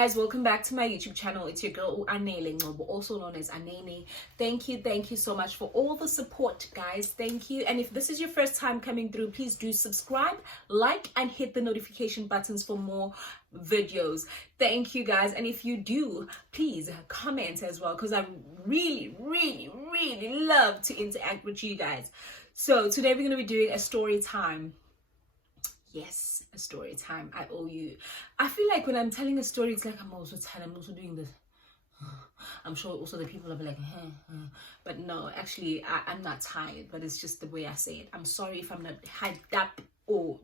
guys, welcome back to my YouTube channel. It's your girl Anele, also known as Anene. Thank you so much for all the support, guys. Thank you. And if this is your first time coming through, please do subscribe, like, and hit the notification buttons for more videos. Thank you, guys. And if you do, please comment as well, because I really love to interact with you guys. So today we're going to be doing a story time. Yes, a story time. I owe you. I feel like when I'm telling a story, it's like I'm also doing this. I'm sure also the people will be like, but no, actually, I'm not tired, but it's just the way I say it. I'm sorry if I'm not hyped up, or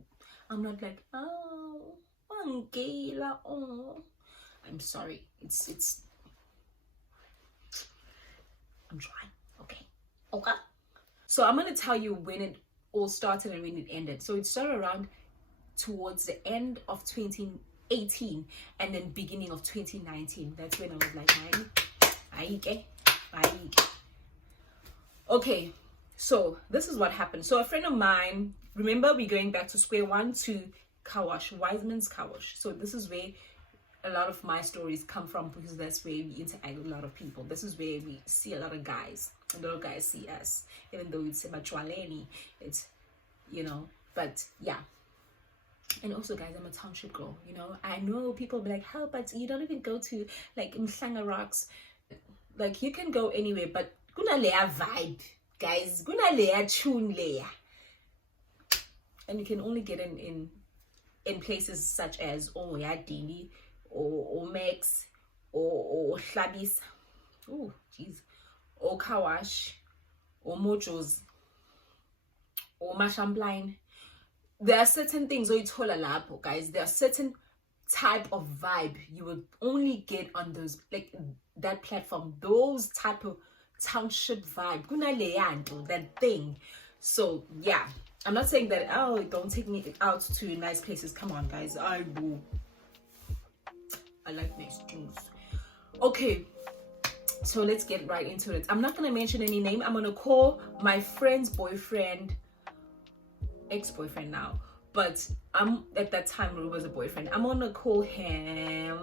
I'm not like, oh, Angela, oh. I'm sorry. It's. I'm trying. Okay. So I'm gonna tell you when it all started and when it ended. So it started around towards the end of 2018 and then beginning of 2019. That's when I was like, okay, so this is what happened. So a friend of mine, remember, we're going back to square one to Kawash, Wiseman's Kawash. So this is where a lot of my stories come from, because that's where we interact with a lot of people. This is where we see a lot of guys. A lot of guys see us, even though it's Machwaleni, it's, but yeah. And also, guys, I'm a township girl, I know people be like, how, but you don't even go to like Mhlanga Rocks. Like, you can go anywhere, but kuna leya vibe, guys, kuna leya tune leya, and you can only get in places such as Oyadini or Max or Hlabisa, oh jeez, or Kawash or Mojos or Mashamblind. There are certain things, guys, there are certain type of vibe you will only get on those, like that platform, those type of township vibe, that thing. So yeah, I'm not saying that, oh, don't take me out to nice places. Come on, guys, I like nice things. Okay, so let's get right into it. I'm not gonna mention any name. I'm gonna call my friend's boyfriend, ex-boyfriend now, but at that time it was a boyfriend. I'm gonna call him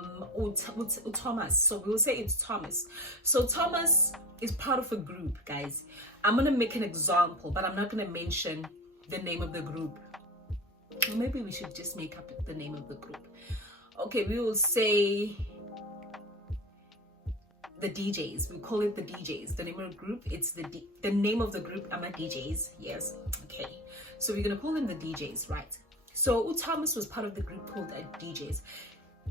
Thomas. So we'll say it's Thomas. So Thomas is part of a group, guys. I'm gonna make an example, but I'm not gonna mention the name of the group. Or maybe we should just make up the name of the group. Okay, we will say the DJs. We call it the DJs. The name of the group, it's the name of the group. I'm a DJs. Yes. Okay. So we're gonna call them the DJs, right? So Thomas was part of the group called the DJs.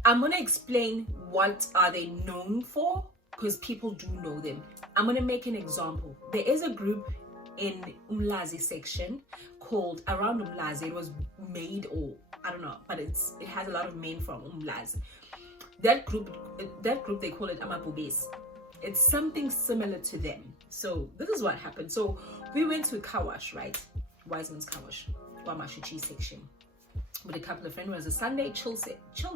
I'm gonna explain what are they known for, because people do know them. I'm gonna make an example. There is a group in Umlazi section called Around Umlazi. It was made, or I don't know, but it has a lot of men from Umlazi. That group they call it Amabubes. It's something similar to them. So this is what happened. So we went to Kawash, right? Wiseman's Kawash, Wamashichi section, with a couple of friends. It was a Sunday chill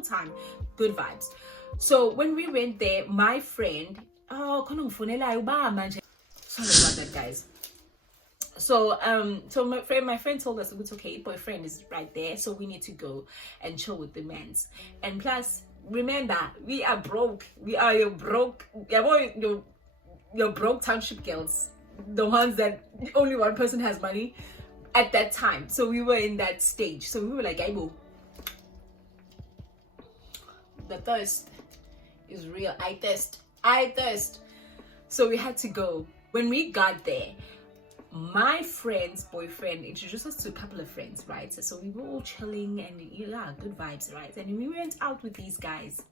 time, good vibes. So when we went there, my friend, sorry about that, guys. So my friend told us it's okay, boyfriend is right there, so we need to go and chill with the mans. And plus, remember, we are broke. We are your broke township girls, the ones that only one person has money at that time. So we were in that stage. So we were like, Aibo, the thirst is real. I thirst. So we had to go. When we got there, my friend's boyfriend introduced us to a couple of friends, right? So we were all chilling and good vibes, right? And we went out with these guys.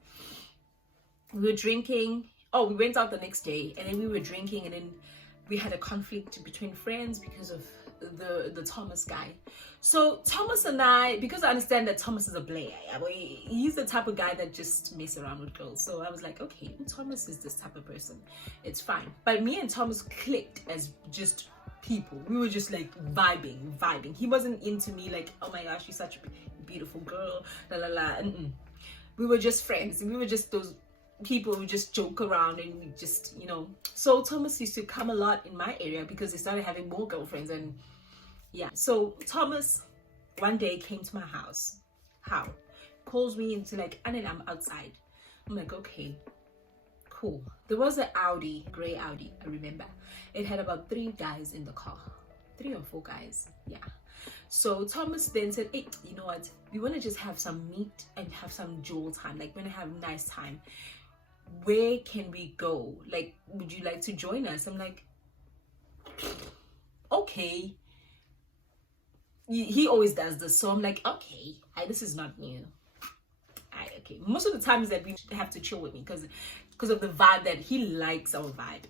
We were drinking. Oh, we went out the next day, and then we were drinking, and then we had a conflict between friends because of the Thomas guy. So Thomas and I, because I understand that Thomas is a player, he's the type of guy that just mess around with girls. So I was like, okay, Thomas is this type of person. It's fine. But me and Thomas clicked as just people. We were just like vibing. He wasn't into me like, oh my gosh, she's such a beautiful girl, la la la. We were just friends. We were just those people who just joke around, and we just, So Thomas used to come a lot in my area because he started having more girlfriends, and yeah. So Thomas one day came to my house. How? Calls me into like, and then I'm outside. I'm like, okay, cool. There was an Audi, gray Audi, I remember. It had about 3 guys in the car, 3 or 4 guys, yeah. So Thomas then said, hey, you know what, we want to just have some meat and have some jewel time, like we're gonna have a nice time. Where can we go? Like, would you like to join us? I'm like, okay. He always does this, so I'm like, okay, this is not new. Okay, most of the times that we have to chill with me because of the vibe that he likes, our vibe.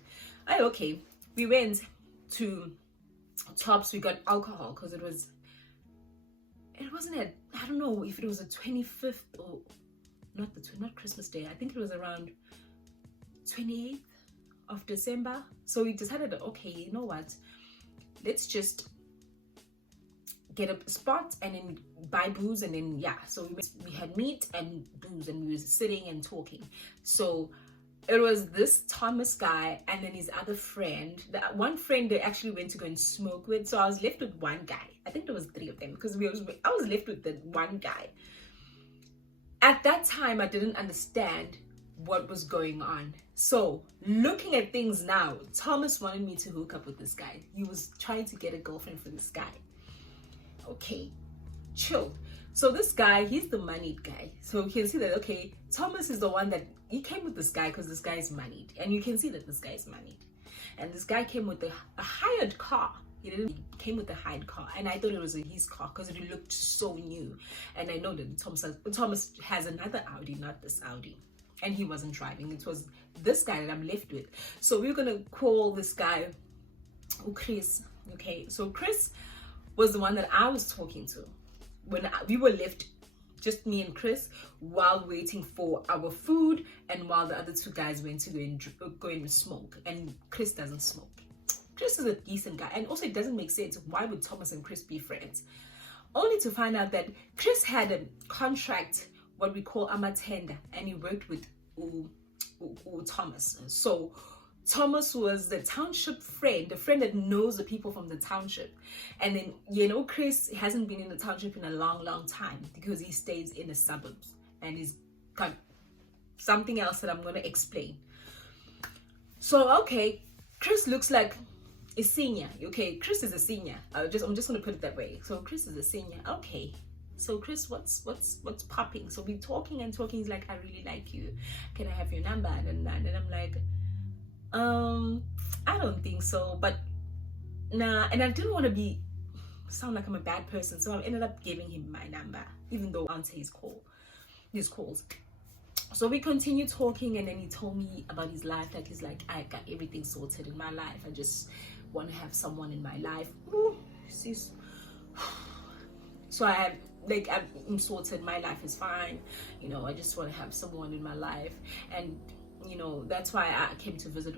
Okay, we went to Tops. We got alcohol because it wasn't I don't know if it was the 25th or not Christmas Day. I think it was around 28th of December. So we decided, okay, you know what, let's just get a spot and then buy booze, and then yeah, so we had meat and booze and we were sitting and talking. So it was this Thomas guy and then his other friend. That one friend they actually went to go and smoke with. So I was left with one guy. I think there was 3 of them because I was left with the one guy. At that time, I didn't understand what was going on. So looking at things now, Thomas wanted me to hook up with this guy. He was trying to get a girlfriend for this guy. Okay, chill. So this guy, he's the moneyed guy. So you can see that, okay, Thomas is the one that he came with this guy because this guy is moneyed, and you can see that this guy is moneyed. And this guy came with a hired car. He came with a hired car, and I thought it was his car because it looked so new. And I know that Thomas has another Audi, not this Audi, and he wasn't driving. It was this guy that I'm left with. So we're gonna call this guy Chris. Okay, so Chris was the one that I was talking to when we were left, just me and Chris, while waiting for our food and while the other 2 guys went to go and smoke. And Chris doesn't smoke. Chris is a decent guy, and also it doesn't make sense. Why would Thomas and Chris be friends? Only to find out that Chris had a contract, what we call amatenda, and he worked with Thomas. So Thomas was the township friend, the friend that knows the people from the township. And then, you know, Chris hasn't been in the township in a long time because he stays in the suburbs, and he's got something else that I'm going to explain. So, okay, Chris looks like a senior. Okay, Chris is a senior. I'm just going to put it that way. So Chris is a senior. Okay. So Chris, what's popping? So we're talking and talking. He's like, I really like you. Can I have your number? And I'm like, I don't think so, but nah. And I didn't want to sound like I'm a bad person, so I ended up giving him my number, even though I answered his calls. So we continued talking, and then he told me about his life. Like, he's like, I got everything sorted in my life. I just want to have someone in my life. Ooh, sis. So I'm sorted. My life is fine. You know, I just want to have someone in my life. And you know, that's why I came to visit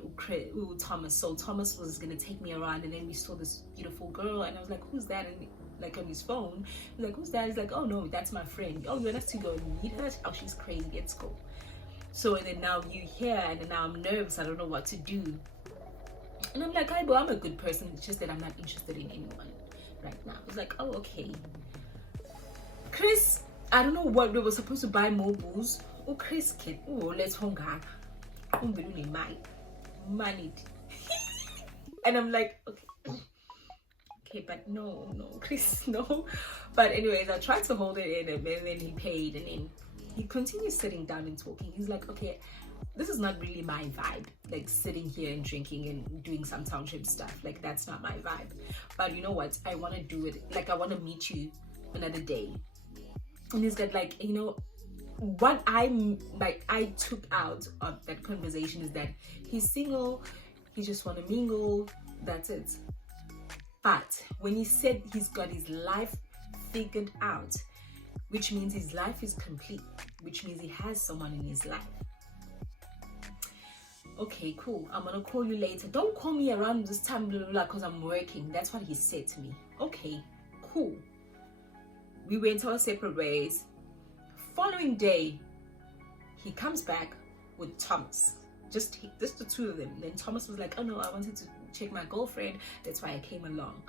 Thomas. So Thomas was gonna take me around, and then we saw this beautiful girl, and I was like, who's that? And like on his phone, he's like, who's that? He's like, oh no, that's my friend. Oh, you want us to go and meet her? Oh, she's crazy. Let's go. So and then now you're here, and then now I'm nervous. I don't know what to do. And I'm like, I'm a good person. It's just that I'm not interested in anyone right now. It's like, oh, okay. Chris, I don't know what we were supposed to buy more booze. Oh, Chris, kid. Oh, let's hang out. Money. And I'm like, okay, but no, Chris, no. But anyways, I tried to hold it in, and then he paid, and then he continues sitting down and talking. He's like, okay, this is not really my vibe, like sitting here and drinking and doing some township stuff. Like, that's not my vibe. But you know what, I want to do it. Like, I want to meet you another day. And he's got like, you know, what I took out of that conversation is that he's single, he just want to mingle, that's it. But when he said he's got his life figured out, which means his life is complete, which means he has someone in his life. Okay, cool, I'm gonna call you later. Don't call me around this time, blah, blah, blah, because I'm working. That's what he said to me. Okay, cool. We went our separate ways. Following day, he comes back with Thomas, just the 2 of them. Then Thomas was like, oh no, I wanted to check my girlfriend, that's why I came along.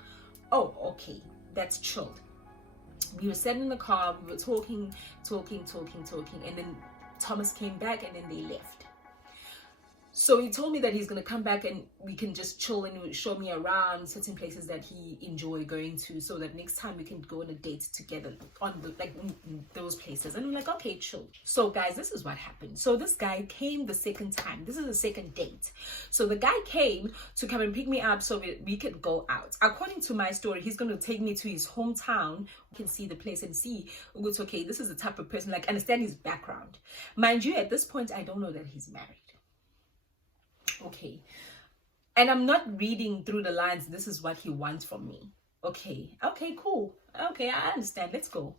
Oh, okay, that's chilled. We were sitting in the car, we were talking, and then Thomas came back and then they left. So he told me that he's going to come back and we can just chill and he'll show me around certain places that he enjoy going to, so that next time we can go on a date together on the, like in those places. And I'm like, okay, chill. So guys, this is what happened. So this guy came the second time. This is the second date. So the guy came to come and pick me up so we could go out. According to my story, he's going to take me to his hometown. You can see the place and see it's okay. This is the type of person, like, understand his background. Mind you, at this point, I don't know that he's married. Okay, and I'm not reading through the lines. This is what he wants from me. Okay, cool. Okay, I understand. Let's go.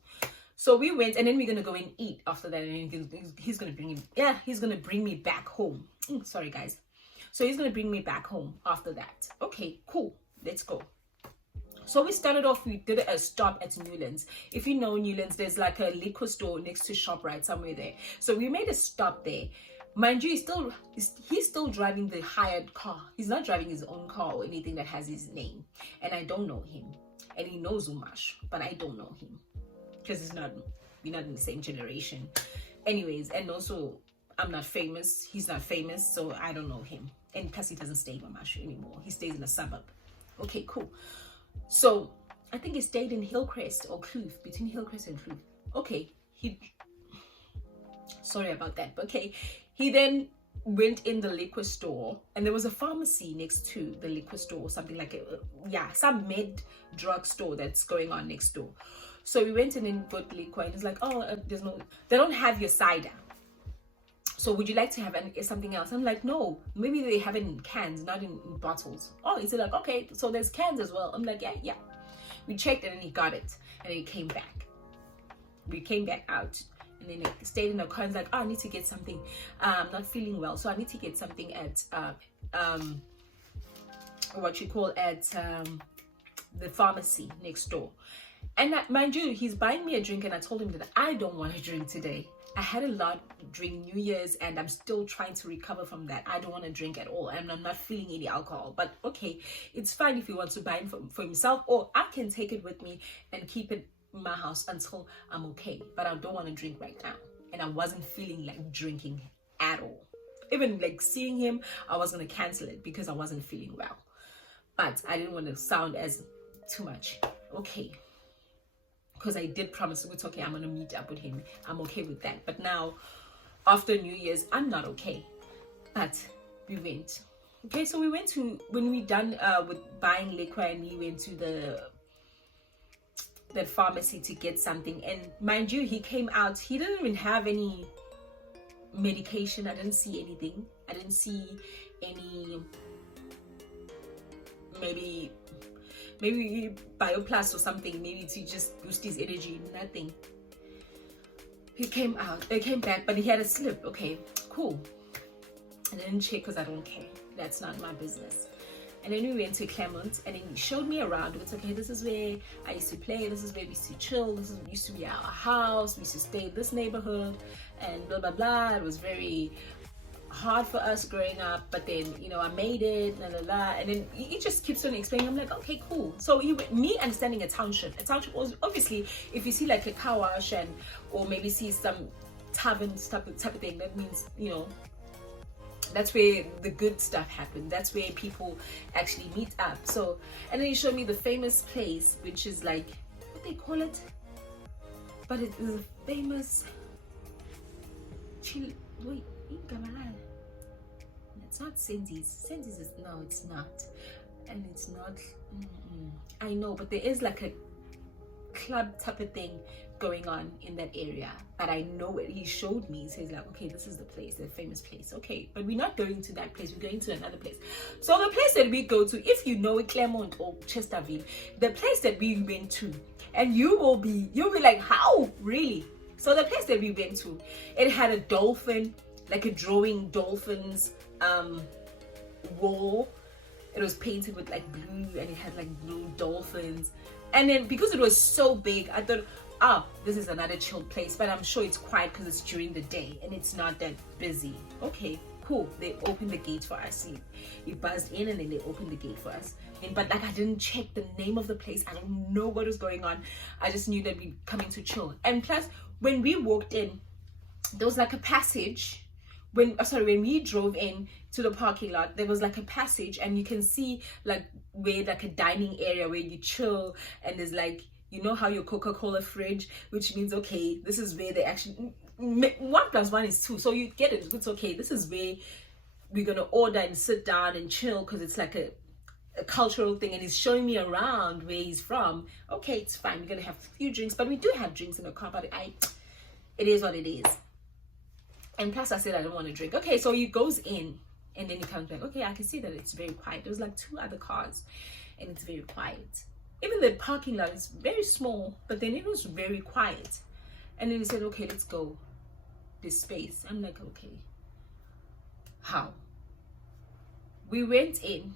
So we went, and then we're gonna go and eat after that, and he's gonna bring me. Yeah, he's gonna bring me back home. Sorry, guys. So he's gonna bring me back home after that. Okay, cool. Let's go. So we started off, we did a stop at Newlands. If you know Newlands, there's like a liquor store next to ShopRite somewhere there. So we made a stop there. Mind you, he's still driving the hired car. He's not driving his own car or anything that has his name. And I don't know him. And he knows Umash, but I don't know him. Because we're not in the same generation. Anyways, and also, I'm not famous. He's not famous, so I don't know him. And plus, he doesn't stay in Umash anymore. He stays in a suburb. Okay, cool. So, I think he stayed in Hillcrest or Kloof, between Hillcrest and Kloof. Okay, sorry about that, but okay. He then went in the liquor store, and there was a pharmacy next to the liquor store, or something like some med drug store that's going on next door. So we went in and got liquor, and it's like, oh, they don't have your cider. So would you like to have something else? I'm like, no, maybe they have it in cans, not in bottles. Oh, he said like, okay, so there's cans as well. I'm like, yeah. We checked, and then he got it, and then he came back. We came back out. And then I stayed in the car and like, oh, I need to get something. I'm not feeling well, so I need to get something at the pharmacy next door. And mind you, he's buying me a drink, and I told him that I don't want to drink today. I had a lot during New Year's, and I'm still trying to recover from that. I don't want to drink at all, and I'm not feeling any alcohol. But okay, it's fine if he wants to buy it for himself, or I can take it with me and keep it my house until I'm okay, but I don't want to drink right now. And I wasn't feeling like drinking at all. Even like seeing him, I was going to cancel it because I wasn't feeling well, but I didn't want to sound as too much. Okay, because I did promise it's okay, I'm going to meet up with him. I'm okay with that. But now after New Year's, I'm not okay, but we went. Okay, so we went to, when we done with buying liquor, and we went to that pharmacy to get something. And mind you, he came out, he didn't even have any medication. I didn't see anything. I didn't see any maybe Bioplus or something, maybe to just boost his energy. Nothing. He came back, but he had a slip. Okay, cool. I didn't check because I don't care. That's not my business. And then we went to Claremont, and then he showed me around. It's okay, this is where I used to play, this is where we used to chill, used to be our house, we used to stay in this neighborhood, and blah blah blah. It was very hard for us growing up, but then I made it, blah blah blah. And then he just keeps on explaining. I'm like, okay, cool. So me understanding a township was obviously, if you see like a car wash or maybe see some taverns type of thing, that means that's where the good stuff happened. That's where people actually meet up. So, and then he showed me the famous place, which is like, what they call it? But it is a famous wait, it's not Senzi's. Senzi's is, no, it's not. And it's not, I know, but there is like a club type of thing going on in that area, but I know it. He showed me. He says like, okay, this is the place, the famous place. Okay, but we're not going to that place, we're going to another place. So the place that we go to, if you know it, Claremont or Chesterville, the place that we went to, and you'll be like, how? Really? So the place that we went to, it had a dolphin, like a drawing dolphins wall. It was painted with like blue, and it had like blue dolphins. And then because it was so big, I thought, this is another chill place, but I'm sure it's quiet because it's during the day and it's not that busy. Okay, cool. They opened the gate for us. We buzzed in, and then they opened the gate for us. But like, I didn't check the name of the place. I don't know what was going on. I just knew that we coming to chill. And plus, when we walked in, there was like a passage when we drove in to the parking lot. There was like a passage, and you can see like where like a dining area where you chill, and there's like, you know how your Coca-Cola fridge, which means, okay, this is where they actually 1+1 is 2, so you get it. It's okay, this is where we're gonna order and sit down and chill, because it's like a cultural thing. And he's showing me around where he's from. Okay, it's fine, we're gonna have a few drinks, but we do have drinks in the car, but it is what it is. And plus I said I don't want to drink. Okay, so he goes in, and then he comes back. Okay, I can see that it's very quiet. There was like 2 other cars, and it's very quiet. Even the parking lot is very small, but then it was very quiet. And then he said, okay, let's go this space. I'm like, okay, how? We went in,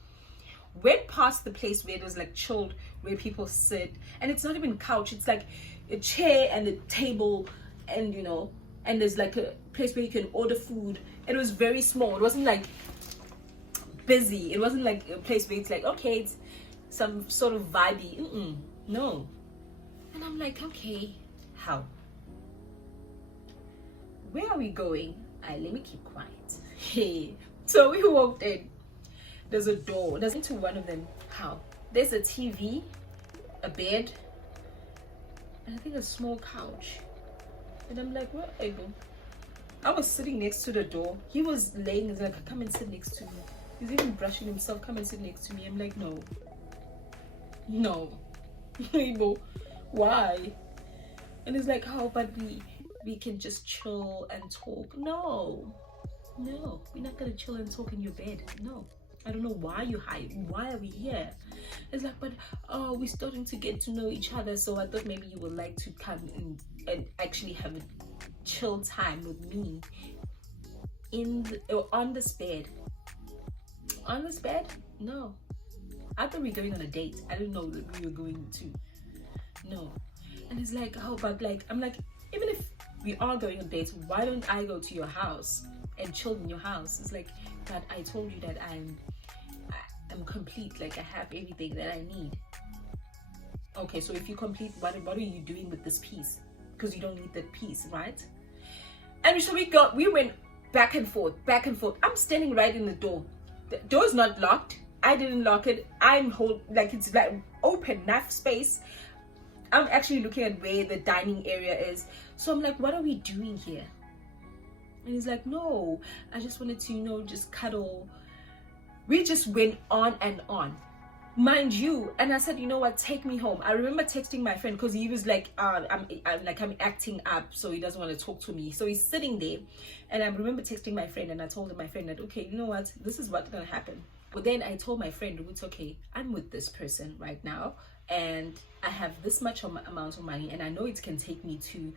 went past the place where it was like chilled, where people sit, and it's not even couch, it's like a chair and a table, and you know, and there's like a place where you can order food. It was very small. It wasn't like busy. It wasn't like a place where it's like, okay, it's some sort of vibey. No. And I'm like, okay, how? Where are we going? Let me keep quiet. Hey. So we walked in. There's a door. There's into one of them. How? There's a TV, a bed, and I think a small couch. And I'm like, where are you going? I was sitting next to the door. He was laying. He's like, come and sit next to me. He's even brushing himself. Come and sit next to me. I'm like, no. Why? And he's like, how? But we can just chill and talk. No, we're not gonna chill and talk in your bed. No, I don't know why you hide. Why are we here? It's like, but we're starting to get to know each other, so I thought maybe you would like to come and actually have a chill time with me on this bed. On this bed? No. I thought we were going on a date. I didn't know that we were going to. No. And it's like, oh, but like, I'm like, even if we are going on dates, why don't I go to your house and chill in your house? It's like, but I told you that I'm complete. Like, I have everything that I need. Okay, so if you're complete, what are you doing with this piece? Because you don't need that piece, right? And so we went back and forth. I'm standing right in the door. The door's not locked. I didn't lock it. It's like open, enough space. I'm actually looking at where the dining area is. So I'm like, what are we doing here? And he's like, no, I just wanted to, just cuddle. We just went on and on. Mind you, and I said, you know what, take me home. I remember texting my friend, because he was like, I'm acting up, so he doesn't want to talk to me. So he's sitting there, and I remember texting my friend, and I told my friend that, okay, you know what, this is what's gonna happen. But then I told my friend, it's okay, I'm with this person right now, and I have this much amount of money, and I know it can take me to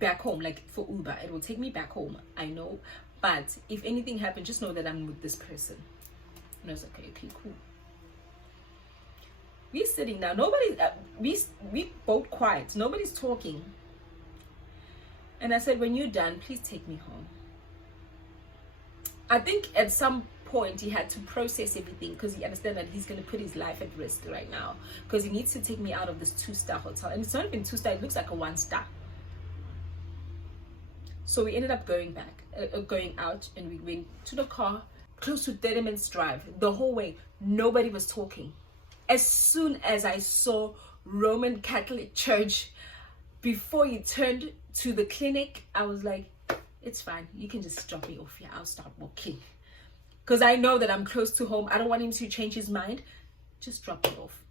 back home, like for Uber, it will take me back home, I know, but if anything happens, just know that I'm with this person. And I was like, okay, cool. We're sitting now. Nobody. We both quiet. Nobody's talking. And I said, when you're done, please take me home. I think at some point he had to process everything, because he understands that he's going to put his life at risk right now, because he needs to take me out of this 2-star hotel, and it's not even 2-star. It looks like a 1-star. So we ended up going out, and we went to the car. Close to 30 minutes drive. The whole way, nobody was talking. As soon as I saw Roman Catholic Church, before you turned to the clinic, I was like, it's fine. You can just drop me off here. I'll start walking. Because I know that I'm close to home. I don't want him to change his mind. Just drop me off.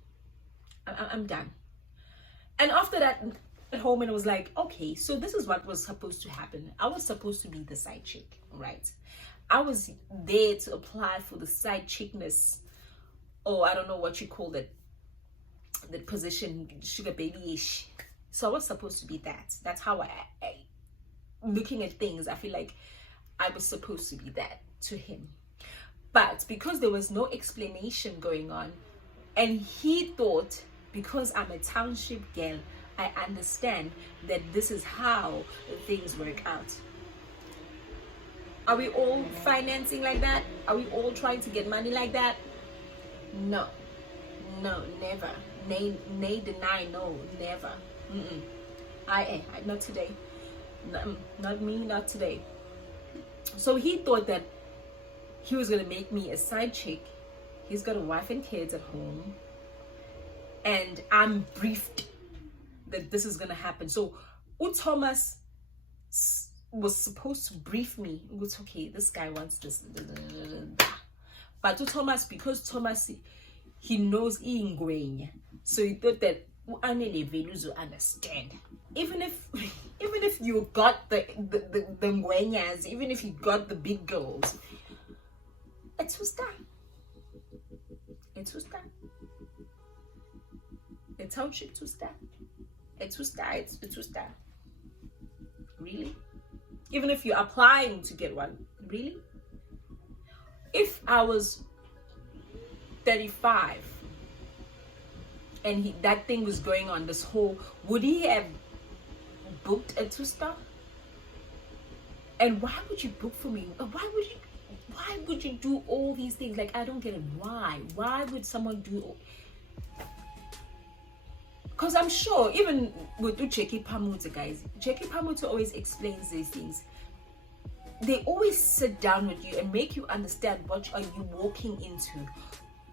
I'm done. And after that, at home, and it was like, okay, so this is what was supposed to happen. I was supposed to be the side chick, right? I was there to apply for the side chickness, or I don't know what you call it, the position, sugar baby-ish. So I was supposed to be that. That's how I looking at things, I feel like I was supposed to be that to him. But because there was no explanation going on, and he thought because I'm a township girl, I understand that this is how things work out. Are we all financing like that? Are we all trying to get money like that? No, never. Nay, deny, no, never. I not today. Not me, not today. So he thought that he was gonna make me a side chick. He's got a wife and kids at home, and I'm briefed that this is gonna happen. So Thomas was supposed to brief me. It was okay, this guy wants this. But to Thomas, because Thomas, he knows Ingwenya, so he thought that to understand. Even if you got the Ngwenyas, even if you got the big girls, it's who's that. It's who's that. The township to start. It's who's that. It's who's that. Really? Even if you're applying to get one, really? If I was 35 and that thing was going on, this whole, would he have booked a two-star? And why would you book for me? Why would you do all these things? Like, I don't get it. Why would someone do all... Because I'm sure, even with Jackie Pamuta, guys, Jackie Pamuta always explains these things. They always sit down with you and make you understand what are you walking into.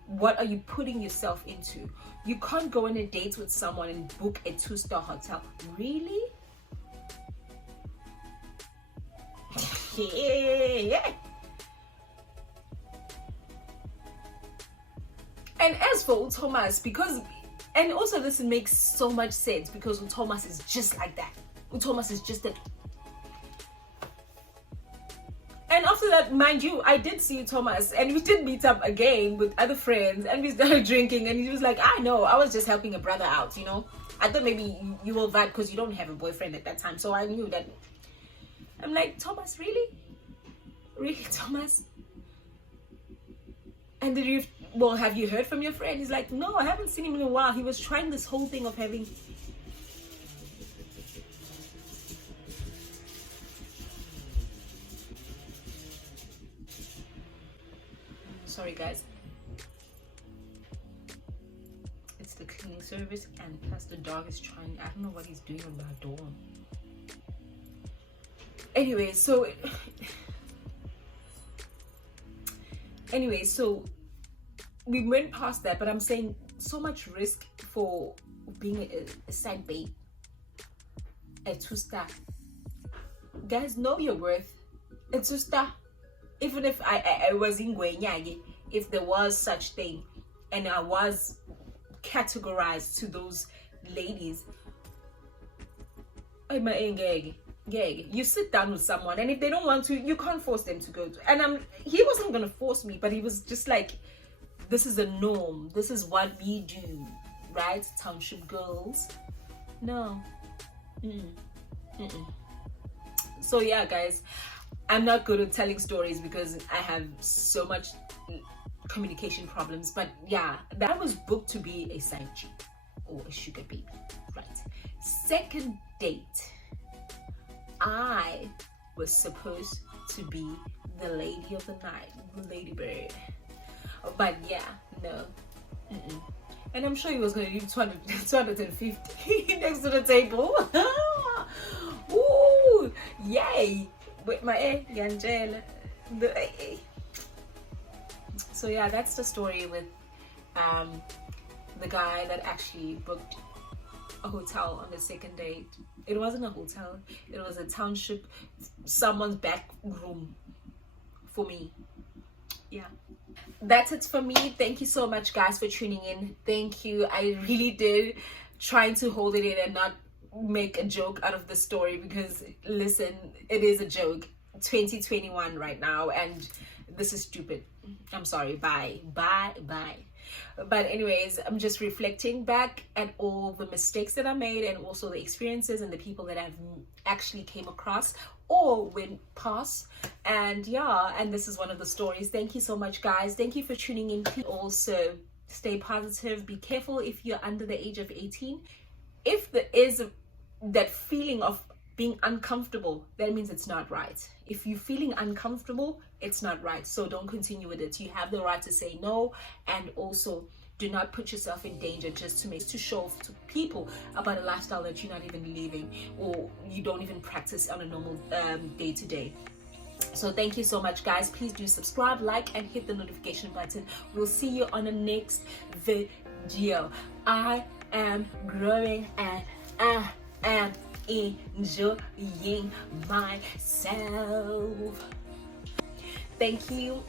What are you putting yourself into? You can't go on a date with someone and book a 2-star hotel. Really? Yeah. And as for Thomas, because... And also this makes so much sense because Thomas is just like that. Thomas is just that. And after that, mind you, I did see Thomas and we did meet up again with other friends and we started drinking and he was like, I know, I was just helping a brother out, you know. I thought maybe you will vibe because you don't have a boyfriend at that time. So I knew that. I'm like, Thomas, really? Really, Thomas? And did you... Well, have you heard from your friend? He's like, no, I haven't seen him in a while. He was trying this whole thing of having... Sorry, guys. It's the cleaning service and plus the dog is trying... I don't know what he's doing on my door. Anyway, so... we went past that, but I'm saying so much risk for being a side babe, a 2-star. Guys, know your worth. A 2-star. Even if I was in Gwenyage, if there was such thing, and I was categorized to those ladies, you sit down with someone, and if they don't want to, you can't force them to go to. And he wasn't gonna force me, but he was just like, this is a norm. This is what we do, right? Township girls. No. So yeah, guys, I'm not good at telling stories because I have so much communication problems. But yeah, that was booked to be a side chick or a sugar baby, right? Second date, I was supposed to be the lady of the night, the ladybird. But yeah, no. And I'm sure he was going to leave 250 next to the table. Ooh, yay! With my Angela. So yeah, that's the story with the guy that actually booked a hotel on the second date. It wasn't a hotel. It was a township, someone's back room for me. Yeah. That's it for me. Thank you so much, guys, for tuning in. Thank you. I really did trying to hold it in and not make a joke out of the story because listen, it is a joke. 2021 right now and this is stupid. I'm sorry. Bye. But anyways, I'm just reflecting back at all the mistakes that I made and also the experiences and the people that I've actually came across or went past. And yeah, and this is one of the stories. Thank you so much, guys. Thank you for tuning in. Also, stay positive. Be careful if you're under the age of 18. If there is that feeling of being uncomfortable, that means it's not right. If you're feeling uncomfortable, it's not right. So don't continue with it. You have the right to say no, and also do not put yourself in danger just to show off to people about a lifestyle that you're not even living, or you don't even practice on a normal day to day. So thank you so much, guys. Please do subscribe, like, and hit the notification button. We'll see you on the next video. I am growing and I am enjoying myself. Thank you.